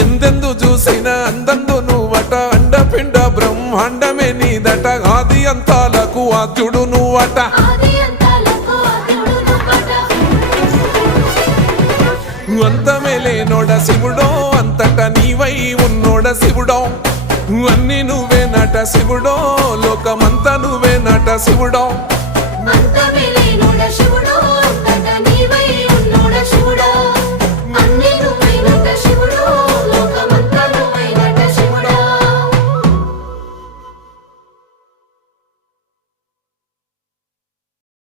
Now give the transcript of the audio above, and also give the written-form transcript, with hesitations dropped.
ఎందెందు చూసిన అందందు నువ్వట అండపిండ బ్రహ్మాండమే నీదట ఆది అంతాలకు ఆద్యుడు నువ్వట అంతమే లేనోడ శివుడో అంతట నీవై ఉన్నోడ శివుడో అన్ని నువ్వే నట శివుడో లోకమంతా నువ్వే నట శివుడో